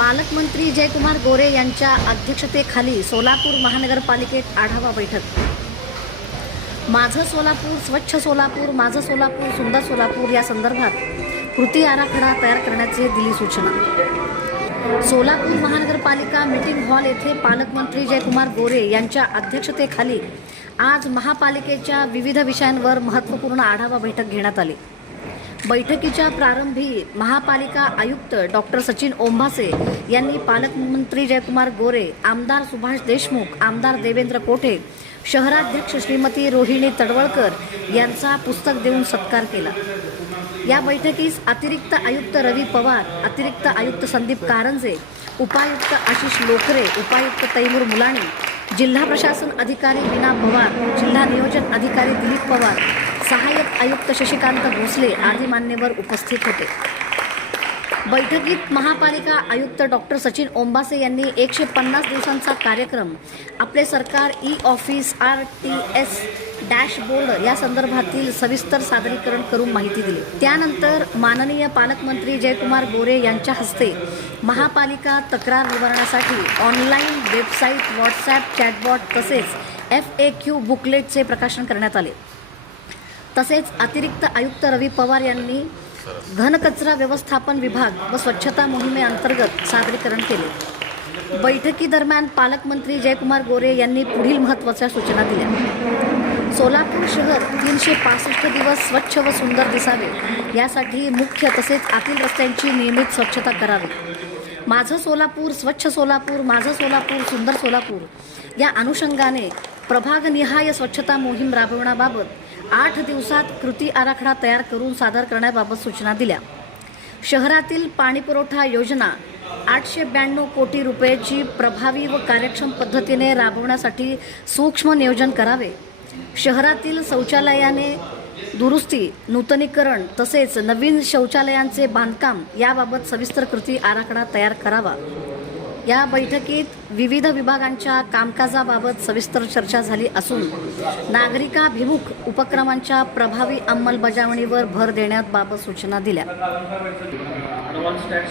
पालकमंत्री जयकुमार गोरे यांच्या अध्यक्षतेखाली सोलापूर महानगरपालिकेत आढावा बैठक. माझं सोलापूर स्वच्छ सोलापूर माझं सोलापूर सुंदर सोलापूर या संदर्भात कृती आराखडा तयार करण्याची दिली सूचना. सोलापूर महानगरपालिका मीटिंग हॉल येथे पालकमंत्री जयकुमार गोरे यांच्या अध्यक्षतेखाली आज महापालिकेच्या विविध विषयांवर महत्त्वपूर्ण आढावा बैठक घेण्यात आली. बैठकीच्या प्रारंभी महापालिका आयुक्त डॉक्टर सचिन ओंभासे यांनी पालकमंत्री जयकुमार गोरे आमदार सुभाष देशमुख आमदार देवेंद्र कोठे शहराध्यक्ष श्रीमती रोहिणी तडवळकर यांचा पुस्तक देऊन सत्कार केला. या बैठकीस अतिरिक्त आयुक्त रवी पवार अतिरिक्त आयुक्त संदीप कारंजे उपायुक्त आशिष लोखरे उपायुक्त तैमूर मुलाणी जिल्हा प्रशासन अधिकारी विना पवार जिल्हा नियोजन अधिकारी दिलीप पवार सहाय्यक आयुक्त शशिकांत भोसले आदी मान्यवर उपस्थित होते. बैठकीत महापालिका आयुक्त डॉक्टर सचिन ओंबासे यांनी एकशे पन्नास दिवसांचा कार्यक्रम आपले सरकार E office R T S dashboard या संदर्भातील सविस्तर सादरीकरण करून माहिती दिली. त्यानंतर माननीय पालकमंत्री जयकुमार गोरे यांच्या हस्ते महापालिका तक्रार निवारणासाठी ऑनलाईन वेबसाईट व्हॉट्सॲप चॅटबॉट तसेच एफ ए क्यू बुकलेटचे प्रकाशन करण्यात आले. तसेच अतिरिक्त आयुक्त रवी पवार यांनी घनकचरा व्यवस्थापन विभाग व स्वच्छता मोहिमेअंतर्गत सादरीकरण केले. बैठकीदरम्यान पालकमंत्री जयकुमार गोरे यांनी पुढील महत्त्वाच्या सूचना दिल्या. सोलापूर शहर तीनशे पासष्ट दिवस स्वच्छ व सुंदर दिसावे यासाठी मुख्य तसेच आतील रस्त्यांची नियमित स्वच्छता करावी. माझं सोलापूर स्वच्छ सोलापूर माझं सोलापूर सुंदर सोलापूर या अनुषंगाने प्रभागनिहाय स्वच्छता मोहीम राबवण्याबाबत आठ दिवसात कृती आराखडा तयार करून सादर करण्याबाबत सूचना दिल्या. शहरातील पाणीपुरवठा योजना आठशे ब्याण्णव कोटी रुपयाची प्रभावी व कार्यक्षम पद्धतीने राबवण्यासाठी सूक्ष्म नियोजन करावे. शहरातील शौचालयाने दुरुस्ती नूतनीकरण तसेच नवीन शौचालयांचे बांधकाम याबाबत सविस्तर कृती आराखडा तयार करावा. या बैठकीत विविध विभागांच्या कामकाजाबाबत सविस्तर चर्चा झाली असून नागरिकाभिमुख उपक्रमांच्या प्रभावी अंमलबजावणीवर भर देण्यात बाबत सूचना दिल्या. टॅक्स